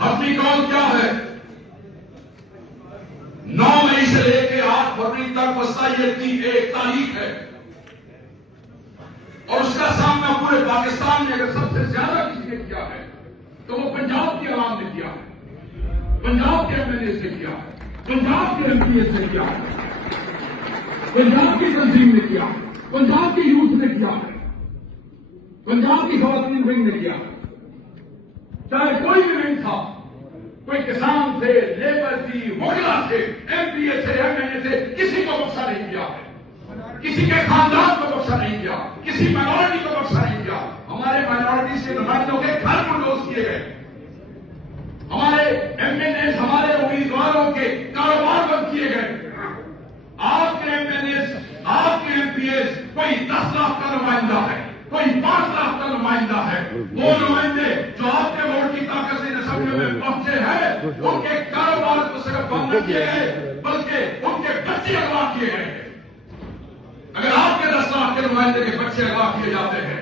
حتمی کال کیا ہے؟ 9 مئی سے لے کے 8 فروری تک وسطیت کی ایک تاریخ ہے، اور اس کا سامنا پورے پاکستان میں اگر سب سے زیادہ کسی نے کیا ہے تو وہ پنجاب کی عوام نے کیا ہے، پنجاب کے ایم ایل اے سے کیا ہے، پنجاب کے ایم پی اے سے کیا ہے، پنجاب کی تنظیم نے کیا ہے، پنجاب کی یوتھ نے کیا ہے، پنجاب کی خواتین ونگ نے کیا ہے۔ چاہے کوئی بھی نہیں تھا، کوئی کسان تھے، لیبر تھی، وکلا تھے، ایم پی اے تھے، ایم ایل اے تھے، کسی کو بخشا نہیں کیا ہے، کسی کے خاندان کو بخشا نہیں کیا، کسی مائنورٹی کو بخشا نہیں کیا۔ ہمارے مائنورٹی سے نمائندوں کے گھر بلڈوز کیے گئے، ہمارے ایم ایل اے، ہمارے امیدواروں کے کاروبار بند کیے گئے۔ آپ کے ایم ایل اے، آپ کے ایم پی اے کوئی 10 لاکھ کا نمائندہ ہے، کوئی 5 لاکھ کا نمائندہ ہے۔ وہ نمائندے جو آپ کے ووٹ کی طاقت سے اسمبلی میں پہنچے ہیں، ان کے کاروبار کو صرف بند نہ کیے گئے بلکہ ان کے بچے اغوا کیے گئے۔ اگر آپ کے 10 لاکھ کے نمائندے کے بچے اغوا کیے جاتے ہیں،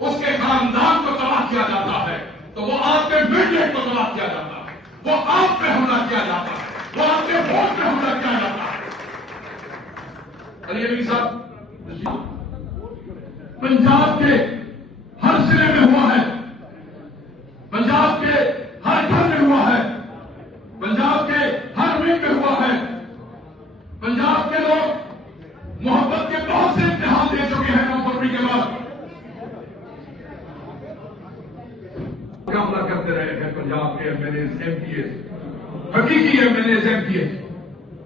اس کے خاندان کو تباہ کیا جاتا ہے، تو وہ آپ کے مینڈیٹ کو تباہ کیا جاتا ہے، وہ آپ پہ حملہ کیا جاتا ہے، وہ آپ کے ووٹ پہ حملہ کیا جاتا ہے۔ علی امین صاحب، پنجاب کے ہر ضلع میں ہوا ہے، پنجاب کے ہر گھر میں ہوا ہے، پنجاب کے ہر ونگ میں ہوا ہے۔ پنجاب کے لوگ محبت کے بہت سے امتحان دے چکے ہیں 9 فروری کے بعد۔ حملہ کرتے رہے ہیں پنجاب کے M L A, M P A, حقیقی M L A, M P A.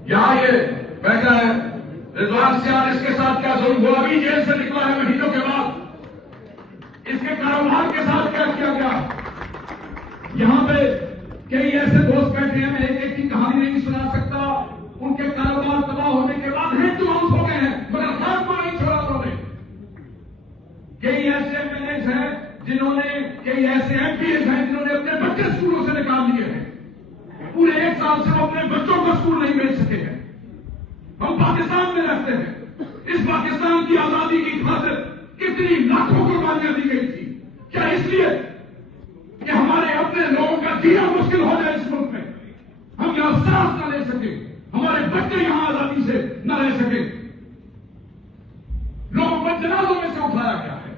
یہاں یہ بیٹھا ہے رضوان سیال، اس کے ساتھ کیا ظلم ہوا؟ ابھی جیل سے نکلا ہے مہینوں کے بعد، اس کے کاروبار کے ساتھ کیا کیا گیا؟ یہاں پہ کئی ایسے دوست بیٹھے ہیں، میں ایک کی کہانی نہیں سنا سکتا، ان کے کاروبار تباہ ہونے کے بعد ہیڈ ٹو ماؤتھ ہو گئے ہیں، مگر خان کو نہیں چھوڑا انہوں نے۔ کئی ایسے ایم ایل اے ہیں جنہوں نے، کئی ایسے ایم پی اے ہیں جنہوں نے اپنے بچے اسکولوں سے نکال لیے ہیں، پورے 1 سال سے وہ اپنے بچوں کو اسکول نہیں بھیج سکے ہیں۔ ہم پاکستان میں رہتے ہیں، اس پاکستان کی آزادی کی خاطر کتنی لاکھوں قربانیاں دی گئی تھی، کیا اس لیے کہ ہمارے اپنے لوگوں کا جینا مشکل ہو جائے اس ملک میں، ہم یہاں سانس نہ لے سکے، ہمارے بچے یہاں آزادی سے نہ رہ سکے؟ لوگوں کو جنازوں میں سے اٹھایا گیا ہے۔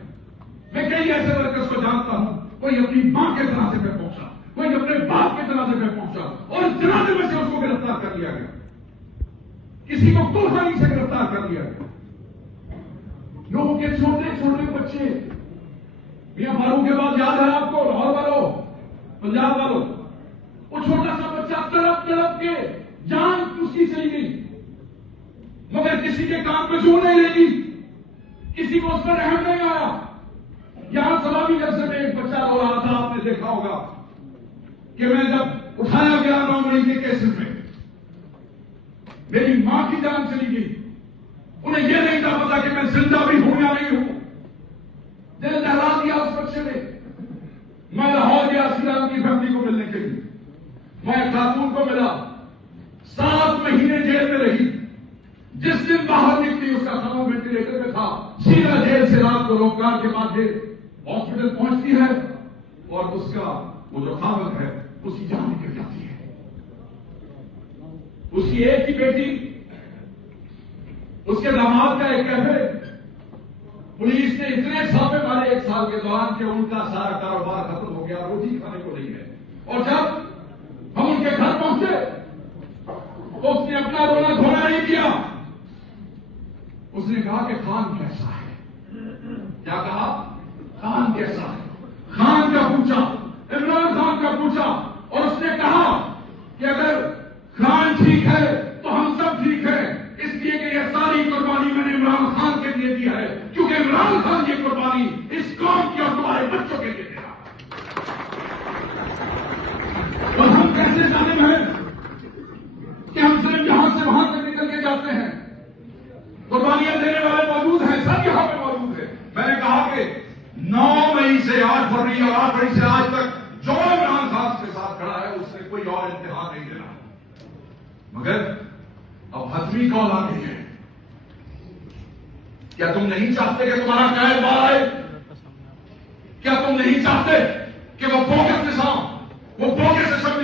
میں کئی ایسے ورکرز کو جانتا ہوں، کوئی اپنی ماں کے جنازے پہ پہنچا، کوئی اپنے باپ کے جنازے پہ پہنچا اور جنازے میں سے اس کو گرفتار کر لیا گیا، کسی کو کوفانی سے گرفتار کر لیا گیا۔ لوگوں کے چھوٹے چھوٹے بچے، میاں فاروق کے بعد یاد ہے آپ کو، لاہور والوں، پنجاب والوں، وہ چھوٹا سا بچہ تڑپ تڑپ کے جان اس کی چلی گئی، مگر کسی کے کام پہ جو نہیں لگی، کسی کو اس پر رحم نہیں آیا۔ یہاں سلامی جلسے میں ایک بچہ رو رہا تھا، آپ نے دیکھا ہوگا کہ میں جب اٹھایا گیا 9 مئی کے کیسز میں، میری ماں کی جان چلی گئی، انہیں یہ نہیں تھا پتا کہ میں زندہ بھی ہوں یا نہیں ہوں۔ دل دہلا دیا اس بچے نے۔ میں لاہور گیا سیرام کی فیملی کو ملنے کے لیے، میں خاتون کو ملا، 7 مہینے جیل میں رہی، جس دن باہر نکلی اس کا خاتون وینٹیلیٹر میں تھا، سیدھا جیل سے رات کو روکار کے بعد ہاسپٹل پہنچتی ہے اور اس کا وہ جو خاوند ہے اس کی جان نکل جاتی ہے۔ اس کی ایک ہی بیٹی، اس کے داماد کا ایک کیفے، پولیس نے اتنے چھاپے مارے 1 سال کے دوران کہ ان کا سارا کاروبار ختم ہو گیا، روٹی کھانے کو نہیں ہے۔ اور جب ہم ان کے گھر پہنچے تو اس نے اپنا رونا دھونا نہیں کیا، اس نے کہا کہ خان کیسا ہے؟ کیا کہا؟ خان کیسا ہے؟ خان کا پوچھا، عمران خان کا پوچھا، اور اس نے کہا کہ اگر خان ٹھیک ہے تو ہم سب ٹھیک ہیں، اس لیے کہ یہ ساری قربانی میں نے عمران خان کے لیے دی ہے، کیونکہ عمران خان کی قربانی اس قوم کی اور تمہارے بچوں کے لیے دے رہا۔ اور ہم کیسے ظالم ہیں کہ ہم صرف یہاں سے وہاں تک نکل کے جاتے ہیں، قربانیاں دینے والے موجود ہیں، سب یہاں پہ موجود ہیں۔ میں نے کہا کہ 9 مئی سے 8 فروری اور 8 فروری سے آج تک جو عمران خان کے ساتھ کھڑا ہے اس نے کوئی اور امتحان نہیں دینا، مگر اب حتمی کال آ گئی ہے۔ کیا تم نہیں چاہتے کہ تمہارا قید باہر آئے؟ کیا تم نہیں چاہتے کہ وہ بوگس نظام، وہ بوگس اسمبلی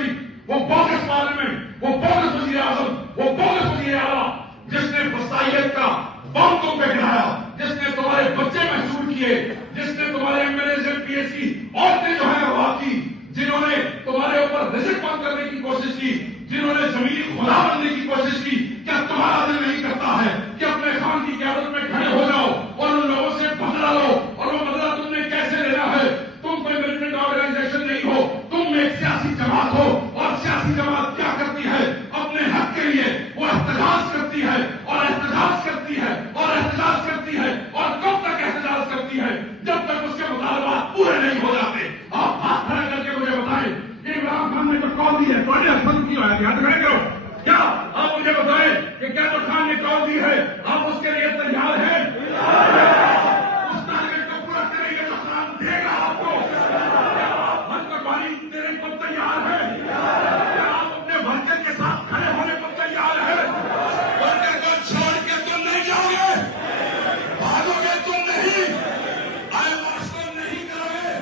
دیش کی عورتیں جو ہیں وہ کی، جنہوں نے تمہارے اوپر رزق بند کرنے کی کوشش کی، جنہوں نے زمینی خدا بننے کی کوشش کی، کیا تمہارا دل نہیں کرتا ہے کہ اپنے خان کی قیادت میں کھڑے ہو جاؤ اور ان لوگوں سے بدلہ لو؟ اور وہ بدلہ تم نے کیسے لینا ہے؟ تم کوئی ملٹنٹ آرگنائزیشن نہیں ہو، تم ایک سیاسی جماعت ہو، اور سیاسی جماعت کیا کرتی ہے؟ اپنے حق کے لیے وہ احتجاج کرتی ہے اور احتجاج کرتی ہے اور احتجاج کرتی ہے، اور کب تک احتجاج کرتی ہے؟ جب تک اس کے مطالبات پورے نہیں ہو جاتے۔ آپ ہاتھ کھڑا کر کے مجھے بتائیں کہ عمران خان نے جو کال دی ہے تو نے کی ہے، یاد رکھیں گے کیا؟ آپ مجھے بتائیں کہ کیا تو خان نے کال دی ہے، آپ اس کے لیے تیار ہیں؟ اس ٹارگیٹ کو پورا کریں گے تو خان دے گا آپ کو۔ کیا آپ ہر قربانی دینے کو تیار ہیں؟ کیا آپ اپنے ورکر کے ساتھ کھڑے ہونے کو تیار ہیں؟ ورکر کو چھوڑ کے تم نہیں جاؤ گے، بھاگو گے تم نہیں، آئے ماسٹر نہیں کرو گے۔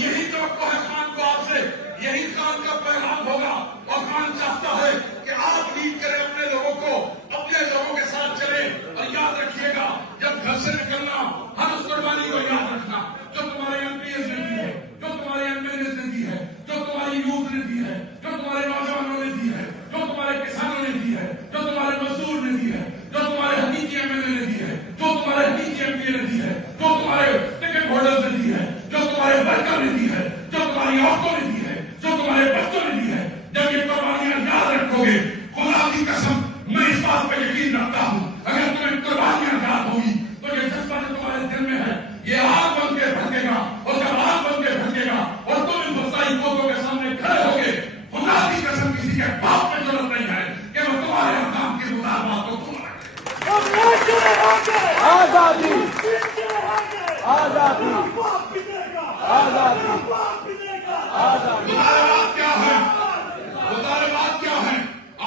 یہی توقع ہے خان کو آپ سے، یہی خان کا پیغام ہوگا۔ اور خان چاہتا ہے کہ آپ لیڈ کریں اپنے لوگوں کو، اپنے لوگوں کے ساتھ چلیں۔ اور یاد رکھیے گا، جب گھر سے نکلنا ہر اس قربانی کو یاد رکھنا جو تمہارے ایم پی ایس نے دی ہے، جو تمہارے ایم ایل ایز نے دی ہے، جو تمہاری یوتھ نے دی ہے، جو تمہارے نوجوانوں نے دی ہے، جو تمہارے کسانوں نے دی ہے، جو تمہارے مزدور نے دی ہے، جو تمہارے حقیقی ایم ایل اے نے دی ہے، جو تمہارے حقیقی ایم پی نے دی ہے، جو تمہارے ٹکٹ ہولڈرز نے دی ہے، جو تمہارے ورکر نے دی ہے، جو تمہاری عورتوں نے دی ہے، جو تمہارے بچوں نے دی ہے۔ جب یہ قربانیاں یاد رکھو گے، خدا کی قسم میں اس بات پہ یقین رکھتا ہوں، اگر تمہیں قربانیاں یاد ہوگی تو یہ جذبہ جو تمہارے دل میں ہے یہ آگ بن کے بھڑکے گا، اور جب آگ بن کے بھڑکے گا اور تم ان فسائی قوتوں کے سامنے کھڑے ہوگے، خدا کی قسم کسی کے باپ میں ضرورت نہیں ہے کہ وہ تمہارے احکام کے مطابق کو پورا کرے۔ آزادی آزادی آزادی آزادی۔ مطالبات کیا ہے؟ مطالبات کیا ہے؟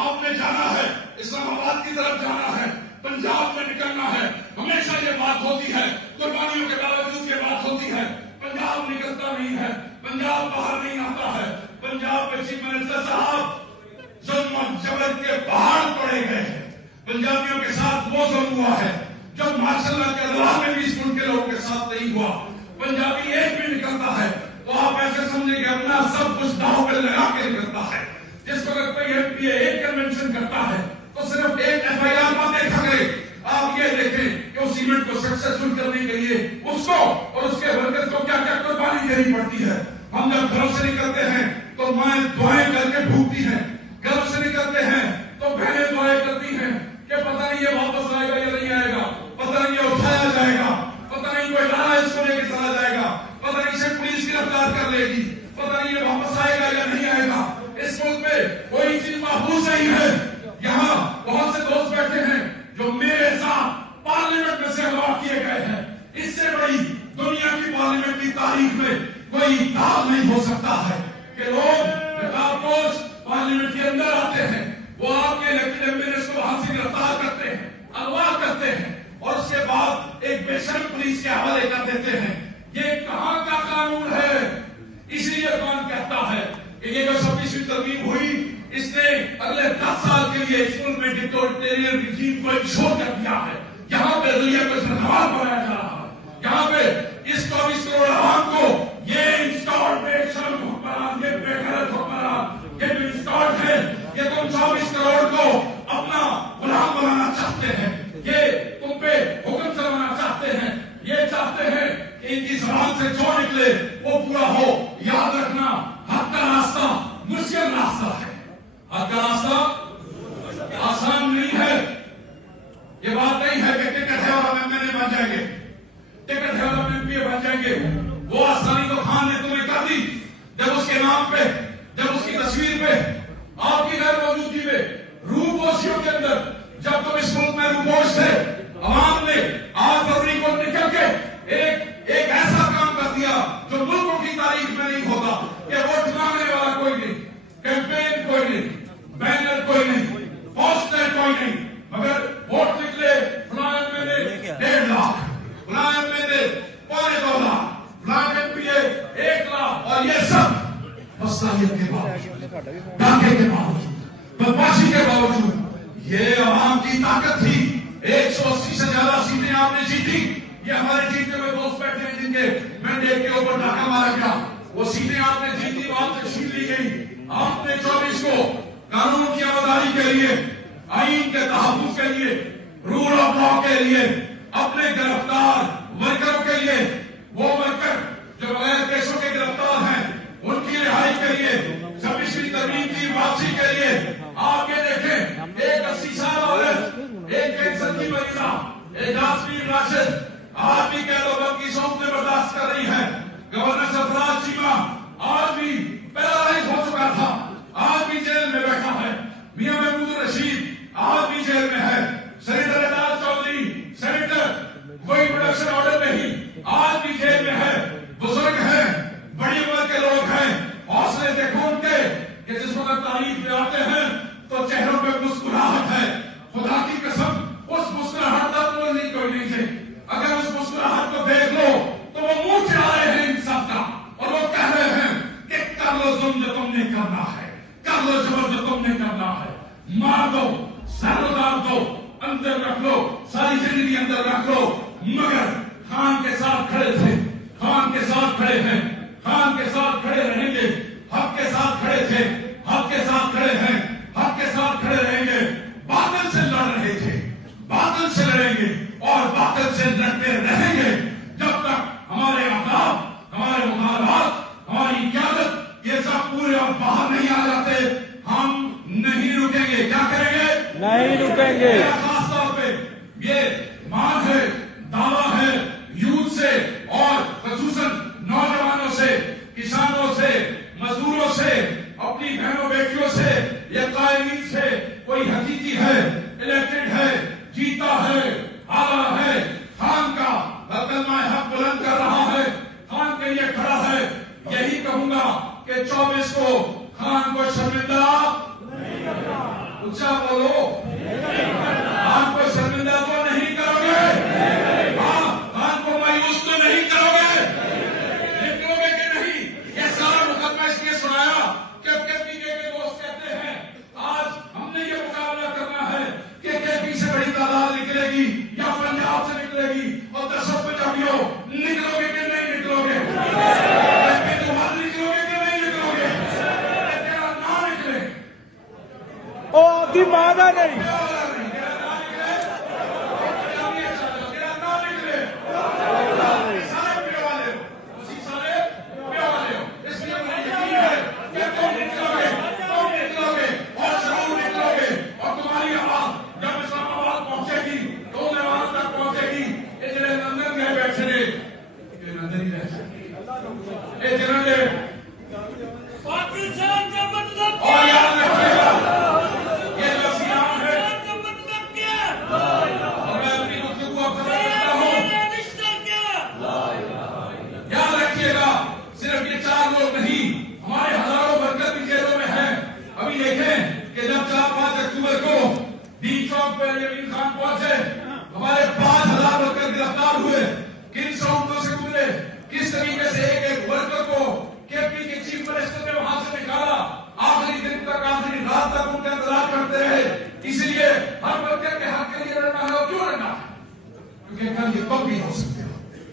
آپ نے جانا ہے، اسلام آباد کی طرف جانا ہے، پنجاب میں نکلنا ہے۔ ہمیشہ یہ بات ہوتی ہے، قربانیوں کے باوجود یہ بات ہوتی ہے، پنجاب نکلتا نہیں ہے، پنجاب باہر نہیں آتا ہے۔ پنجاب میں چیف منسٹر صاحب ظلم و جبر کے پہاڑ توڑے گئے ہیں، پنجابیوں کے ساتھ وہ ظلم ہوا ہے جو ماشاء اللہ کے اللہ میں بھی اس ملک کے لوگوں کے ساتھ نہیں ہوا۔ پنجابی ایک بھی نکلتا ہے تو آپ ایسے سمجھیں کہ اپنا سب کچھ داؤ پہ لگا کے نکلتا ہے۔ جس وقت کوئی ایم پی ایک کنونشن کرتا ہے تو صرف ایک ایف آئی آر مت دیکھا کرے، آپ یہ دیکھیں کہ اس ایونٹ کو سکسیسفل کرنے کے لیے اس کو اور اس کے ورکرز کو کیا کیا قربانی دینی پڑتی ہے۔ ہم جب گھروں سے نکلتے ہیں تو مائیں دعائیں کر کے بھوکتی ہیں، گھروں سے نکلتے ہیں تو بہنیں دعائیں کرتی ہیں کہ پتہ نہیں یہ واپس آئے گا یا نہیں آئے گا، پتہ نہیں یہ اٹھایا جائے گا، پتہ نہیں کوئی ڈرا اس کو لے کے چلا جائے گا، پتہ نہیں اسے پولیس گرفتار کر لے گی، پتہ نہیں یہ واپس آئے گا یا نہیں آئے گا۔ اس ملک میں کوئی چیز محفوظ نہیں ہے۔ یہاں بہت سے دوست بیٹھے ہیں جو میرے ساتھ پارلیمنٹ میں سے اغوا کیے گئے ہیں۔ اس سے بڑی دنیا کی پارلیمنٹ کی تاریخ میں کوئی داغ نہیں ہو سکتا ہے کہ لوگ نقابپوش پارلیمنٹ کے اندر آتے ہیں، وہ آپ کے الیکٹڈ ایم ایل ایز کو وہاں سے گرفتار کرتے ہیں، اغوا کرتے ہیں، اور اس کے بعد ایک بے شرم پولیس کے حوالے کر دیتے ہیں۔ یہ کہاں کا قانون ہے؟ اس لیے قانون کہتا ہے کہ یہ جو 26ویں ترمیم ہوئی، اس نے اگلے 10 سال کے لیے اس ملک میں ڈکٹیٹوریل رجیم کو انشور کر دیا ہے۔ یہااں پہ دنیا کو سرحال بنایا جا رہا ہے، یہاں پہ اس 24 کروڑ عوام کو یہ انسٹالڈ بے شرم حکمران، یہ بے غیرت حکمران، یہ جو انسٹالڈ ہے، یہ تم 24 کروڑ کو اپنا غلام بنانا چاہتے ہیں، یہ تم پہ حکم چلانا چاہتے ہیں، یہ چاہتے ہیں کہ ان کی زبان سے جو نکلے وہ پورا ہو۔ یاد رکھنا، حق کا راستہ مشکل راستہ ہے، حق کا راستہ آسان نہیں ہے۔ یہ بات نہیں ہے کہ ٹکٹ ہے اور ہم ایم ایل اے بن جائیں گے، ٹکٹ ہے اور ہم ایم پی اے بن جائیں گے۔ وہ آسانی تو خان نے تمہیں کر دی جب اس کے نام پہ، جب اس کی تصویر پہ، آپ کی غیر موجودگی میں، روپوشیوں کے اندر، جب تم اس ملک میں روپوش تھے، عوام نے 8 فروری کو نکل کے ایک ایسا کام کر دیا جو ملکوں کی تاریخ میں نہیں ہوتا کہ ووٹ مانگنے والا کوئی نہیں، کیمپین کوئی نہیں، بینر کوئی نہیں، پوسٹر کوئی نہیں، مگر ووٹ نکلے فلاں ایم ایل اے 1.5 لاکھ، فلاں ایم ایل اے 2.25 لاکھ، فلاں ایم پی اے 1 لاکھ، اور یہ سب صلاحیت کے باوجود، ڈاکے کے باوجود، بدماشی کے باوجود۔ یہ عوام کی طاقت تھی، 180 سے زیادہ سیٹیں آپ نے جیتی، یہ ہمارے جیتے ہوئے دوست بیٹھے ہیں جن کے مینڈیٹ کے اوپر ڈاکہ مارا گیا، وہ سیٹیں آپ نے جیتی بات سے چھین لی گئی۔ آپ نے 24 کو قانون کی عملداری کے لیے، آئین کے تحفظ کے لیے، رول آف لا کے لیے، اپنے گرفتار ورکروں کے لیے، وہ ورکر جو بغیر کیسوں کے گرفتار ہیں ان کی رہائی کے لیے، 26ویں ترمیم کی واپسی کے لیے، آپ یہ دیکھیں ایک 80 سال عورت، ایک کینسر کی مریضہ، ایک جاسمین راشد آج بھی قید و بند کی سوچنے برداشت کر رہی ہے۔ گورنر سرفراز چیمہ آج بھی پیرالائز ہو چکا تھا، آج بھی جیل میں بیٹھا ہے۔ میاں محمود رشید آج بھی جیل میں ہے۔ سینیٹر اعجاز چودھری سینیٹر کوئی پروڈکشن آرڈر نہیں، آج بھی جیل میں ہے۔ بزرگ ہیں، بڑی عمر کے لوگ ہیں، حوصلے دیکھو ان کے کہ جس وقت تاریخ میں آتے ہیں تو چہروں پہ مسکراہٹ ہے۔ خدا کی قسم اس مسکراہٹ تک وہ نہیں کوئی نہیں تھے۔ اگر اس مسکراہٹ کو دیکھ لو تو وہ منہ چڑھا رہے ہیں ان سب کا، اور وہ کہہ رہے ہیں کہ کر لو ظلم جو تم نے کرنا ہے، کر لو جبر جو تم نے کرنا ہے، مار دو، سر اتار دو، اندر رکھ لو، ساری زندگی اندر رکھ لو۔ مگر خان کے ساتھ کھڑے تھے، خان کے ساتھ کھڑے ہیں، خان کے ساتھ کھڑے رہیں گے، حق کے ساتھ کھڑے تھے، حق کے ساتھ کھڑے ہیں، حق کے ساتھ کھڑے رہیں گے۔ باطل سے لڑ رہے تھے، باطل سے لڑیں گے اور باطل سے لڑتے رہیں گے جب تک ہمارے احکام، ہمارے مطالبات، ہماری قیادت یہ سب پورے اور باہر نہیں آ جاتے، ہم نہیں رکیں گے۔ کیا کریں گے؟ نہیں رکیں گے۔ خاص طور پہ یہ مانگ ہے، دعویٰ ہے یوتھ سے اور خصوصاً نوجوانوں سے، کسانوں سے، مزدوروں سے، اپنی بہنوں بیٹیوں سے، یہ قائمین سے، کوئی حقیقی ہے، الیکٹڈ ہے، جیتا ہے، آگا ہے، خان کا کلمہ حق بلند کر رہا ہے، خان کے لیے کھڑا ہے۔ یہی کہوں گا کہ 24 کو خان کو شرمندہ نہیں کرنا۔ اونچا بولو، خان کو شرمندہ تو نہیں کرو گے؟ ہاں، خان کو مایوس تو نہیں کرو گے؟ نکلو گے کہ نہیں؟ یہ سارا مقدمہ اس لیے سنایا کہ کے دوست کہتے ہیں آج ہم نے یہ مقابلہ کرنا ہے کہ کے سے بڑی تعداد نکلے گی یا پنجاب سے نکلے گی، اور 10 پنجابیوں نکلو گے کہ نہیں نکلو گے؟ نکلو گے کہ نہیں نکلو گے؟ تیرا نہ نکلے، او آدھی مادہ نہیں۔ پاکستان کا مطلب اور کیا؟ یاد رکھیے گا یہ لفظ عام ہے، پاکستان کا مطلب کیا؟ اور میں اپنی گفتگو آپ سے کرتا ہوں، رشتہ کیا؟ یاد رکھیے گا صرف یہ 4 لوگ نہیں، ہمارے ہزاروں ورکر بھی جیلوں میں ہیں۔ ابھی دیکھیں کہ جب 4-5 اکتوبر کو ڈی چوک پر یمین خان پہنچے، ہمارے 5000 ورکر گرفتار ہوئے، کن شعبوں سے گزرے، کس طریقے سے ایک ایک ورکر کو کے پی کے چیف منسٹر نے وہاں سے نکالا، آخری دن تک، آخری رات تک ان کا انتظار کرتے رہے۔ اس لیے ہر ورکر کے حق کے لیے لڑنا ہے، اور کیوں لڑنا ہے؟ کیونکہ کل یہ کب بھی ہو سکتے ہیں۔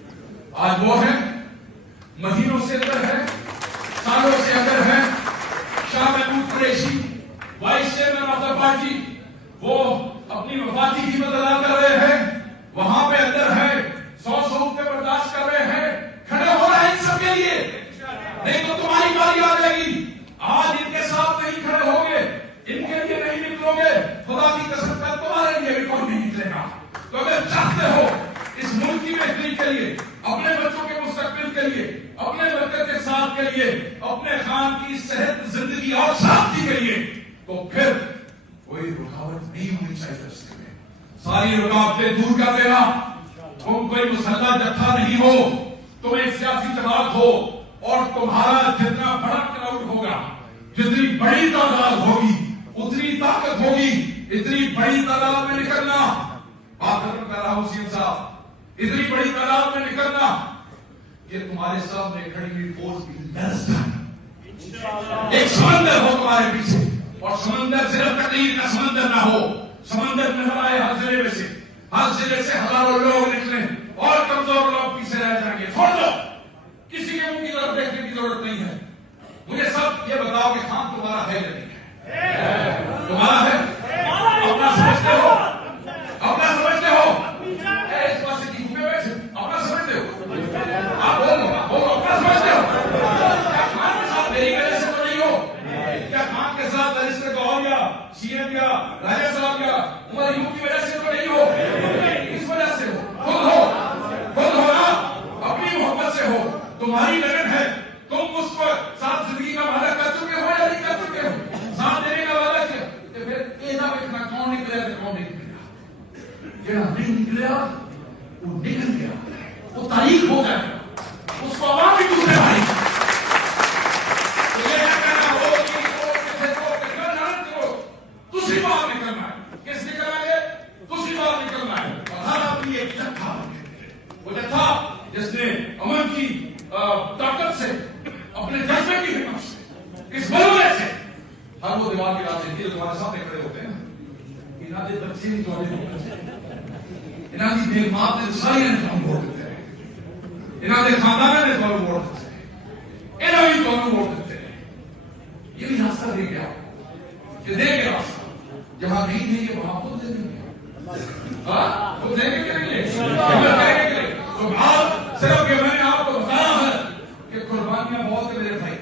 آج وہ ہے، مہینوں سے اندر ہے، سالوں سے اندر ہے۔ Shah Mahmood Qureshi vice chairman of the party, وہ اپنی وفاتی قیمت ادا کر رہے ہیں، وہاں پہ اندر ہے، 100 پہ برداشت کر رہے ہیں، کھڑے ہو رہے ہیں ان سب کے لیے، نہیں تو تمہاری باری آ جائے گی۔ آج ان کے ساتھ نہیں کھڑے ہوگے، ان کے لیے نہیں نکلو گے، خدا کی قسم کر تمہارے لیے بھی کوئی نہیں نکلے گا۔ تو اگر چاہتے ہو اس ملک کی بہتری کے لیے، اپنے بچوں کے مستقبل کے لیے، اپنے ورکر کے ساتھ کے لیے، اپنے خان کی صحت، زندگی اور ساتھی کے لیے، تو پھر کوئی رکاوٹ نہیں ہونی چاہیے راستے میں۔ ساری رکاوٹیں دور کر دینا۔ تم کوئی مسلح جتھا نہیں ہو، تم ایک سیاسی جماعت ہو، اور تمہارا جتنا بڑا کراؤڈ ہوگا، جتنی بڑی تعداد ہوگی، اتنی طاقت ہوگی، اتنی بڑی تعداد میں نکلنا۔ بات ختم کر رہا ہوں سیم صاحب، اتنی بڑی تعداد میں نکلنا، یہ تمہارے سامنے کھڑی ہوئی فورس کی درست ہے۔ ایک سمندر ہو تمہارے پیچھے، اور سمندر صرف تقریر کا سمندر نہ ہو، سمندر نظر آئے ہر ضلع میں سے، ہر ضلع سے ہزاروں لوگ نکلیں اور کمزور لوگ پیچھے رہ جائیں گے. چھوڑ دو, کسی کے منہ کی طرف دیکھنے کی ضرورت نہیں ہے. مجھے سب یہ بتاؤ کہ خان تمہارا ہے یا نہیں ہے؟ تمہارا ہے؟ اپنا سمجھتے ہو؟ اپنا سمجھتے ہو؟ اس پاس کی گھومے بیٹھے اپنا سمجھتے ہو؟ آپ بولو اپنا سمجھتے ہو؟ کیا خان کے ساتھ میری وجہ سے تو نہیں ہو؟ کیا خان کے ساتھ رجسٹر گور یا سی ایم یا راجا صاحب یا عمر یوں کی وجہ سے تو نہیں ہو؟ اس وجہ سے ہو. خود ہو نا, اپنی محبت سے ہو. تمہاری لگن ہے, تم اس پر ساتھ زندگی کا وعدہ کر چکے ہو یا نہیں کر چکے ہو؟ ساتھ دینے کا وعدہ کیا کہ پھر یہ نہ دیکھنا کون نکلے تو کون نہیں نکلے. جہاں نہیں نکلے وہ نکل گیا, وہ تاریخ ہو گیا, اس کو عوام بھی دوسرے بھائی. یہ نہ کہنا ہو کہ کسی کو نکل نہ کرو, دوسری بات نکلنا ہے. کس نکلنا ہے؟ دوسری بات نکلنا ہے. اور ہر آدمی ایک جتھا, وہ جتھا جس نے امن کی طاقت سے, اپنے جذبے کی ہمت سے, اس بلوے سے ہر وہ دیوار کی رات سے جو تمہارے سامنے کھڑے ہوتے ہیں, انہاں دے بچے نہیں تو انہاں دی بے ماں نے ساری نے تمہیں ووٹ دیتے ہیں, انہاں دے خاندان نے تمہیں ووٹ دیتے ہیں, انہاں بھی تمہیں ووٹ دیتے ہیں. یہ بھی راستہ دے گیا کہ دے گیا راستہ, جہاں نہیں دیں گے وہاں خود دے دیں گے. خود دیں گے کہ نہیں؟ تو آپ صرف یہ میں نے آپ کو بتایا ہے کہ قربانیاں بہت ہیں میرے بھائی.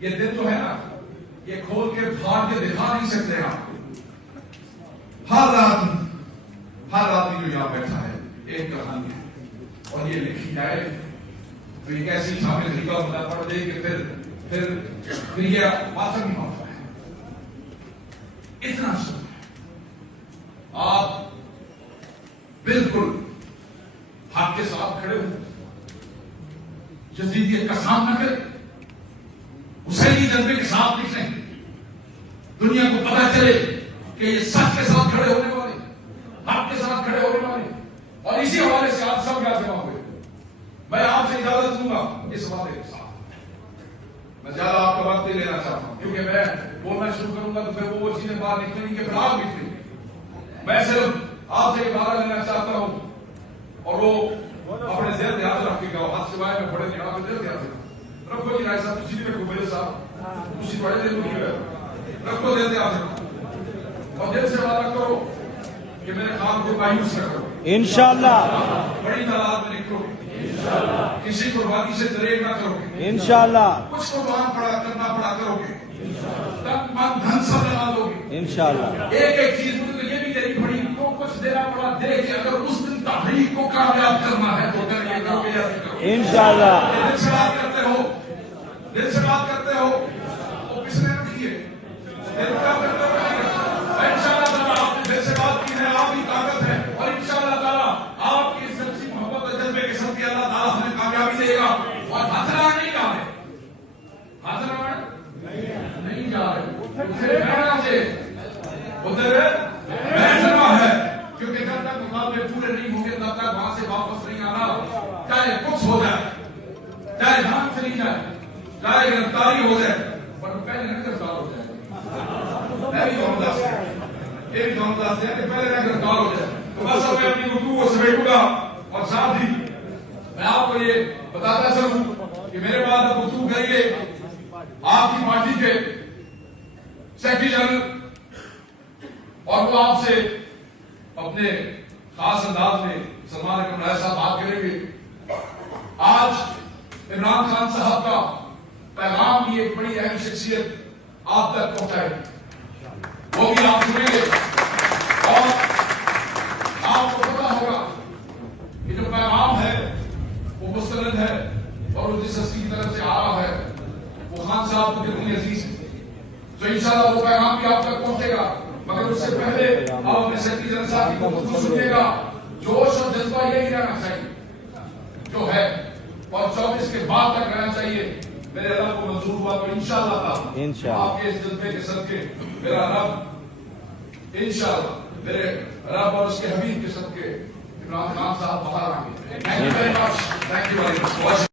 یہ دن تو ہے نا, یہ کھول کے پھاڑ کے دکھا نہیں سکتے آپ. ہر آدمی جو یہاں بیٹھا ہے ایک کہانی ہے, اور یہ لکھی جائے تو ایک ایسی شامل طریقہ بنا پڑ دے کہ پھر یہ واقع نہیں ہوتا ہے. اتنا سب آپ بالکل حق کے ساتھ کھڑے ہوں, جزیدیت کا سامنا کریں, حسینی جذبے کے ساتھ نکلیں, دنیا کو پتہ چلے کہ یہ سچ کے ساتھ کھڑے ہونے والے, حق کے ساتھ کھڑے ہونے والے. اور اسی حوالے سے آپ سب یاد جمع ہوئے. میں آپ سے اجازت دوں گا اس حوالے کے ساتھ. میں زیادہ آپ کا وقت نہیں لینا چاہتا ہوں, کیونکہ میں بولنا شروع کروں گا تو پھر وہ چیزیں باہر نکلیں گی, پھر آپ نکلیں گے. میں صرف آپ سے ابارہ لینا چاہتا ہوں, اور وہ اپنے ذہن یاد رکھے گا. ہاتھ سوائے میں بڑے دھیان سے یاد رکھو. جی رائے صاحب کسی بھی رکھو, میرے صاحب کسی بڑے دن کو رکھو, دل یاد رکھو, اور دل سے وعدہ کرو کہ میرے کام کو مایوس نہ کرو. انشاءاللہ بڑی تعداد میں نکلو گے, کسی قربانی سے دریغ نہ کرو گے, انشاءاللہ کچھ قربان کرنا پڑا کرو گے, تن من دھن سب لگا دو گے. انشاءاللہ ایک ایک چیز مجھے تو یہ بھی دینی پڑی تو کچھ دینا پڑا دے کے, اگر اس دن تحریک کو کامیاب کرنا ہے تو کر کے کرو گے یا نہیں کرو گے. انشاءاللہ دل سے بات کرتے ہو, دل سے بات کرتے ہو, وہ پچھلے رکھیے, دل کا کرتے ہو انشاءاللہ تعالیٰ آپ نے دل سے بات کی ہے, آپ کی طاقت ہے, اور انشاءاللہ تعالیٰ آپ کی سچی محبت اور جذبے کے ساتھ اللہ تعالیٰ ہمیں کامیابی دے گا. اور ہتھیار نہیں جا رہے, ہتھیار نہیں جا رہے, ادھر بیٹھنا سے ادھر بیٹھنا ہے, کیونکہ جب تک مقابلے پورے نہیں ہوں گے تب تک وہاں سے واپس نہیں آنا. چاہے کچھ ہو جائے, چاہے جان چلی جائے, چاہے گرفتاری ہو جائے, پر پہلے نہ گرفتار ہو جائے. یہ بھی دس ہے کہ پہلے نہ گرفتار ہو جائے. تو بس اب میں اپنی گفتگو کو سمیٹوں گا, اور ساتھ ہی میں آپ کو یہ بتاتا چلوں کہ میرے بعد اب گفتگو کریں گے آپ کی پارٹی کے سیکرٹری جنرل, اور وہ آپ سے اپنے خاص انداز میں سلمان اکرم رائے صاحب بات کریں گے. آج عمران خان صاحب کا پیغام بھی ایک بڑی اہم شخصیت آپ تک پہنچائے, وہ بھی آپ سنیں گے, اور آپ کو پتا ہوگا کہ جو پیغام ہے وہ مستند ہے, اور وہ جس ہستی کی طرف سے آ رہا ہے وہ خان صاحب کو کتنی عزیز ہے. تو انشاءاللہ وہ پیغام بھی آپ تک پہنچے گا, مگر اس سے پہلے آپ اپنے سیکرٹری جنرل صاحب کی گفتگو سنیے گا. جوش اور جذبہ یہی رہنا چاہیے جو ہے, اور 24 کے بعد تک رہنا چاہیے. میرے رب کو منظور ہوا تو انشاءاللہ تعالی آپ کے اس جذبے کے صدقے میرا رب انشاءاللہ میرے رب اور اس کے حبیب کے صدقے عمران خان صاحب باہر آئیں گے. Thank you very much.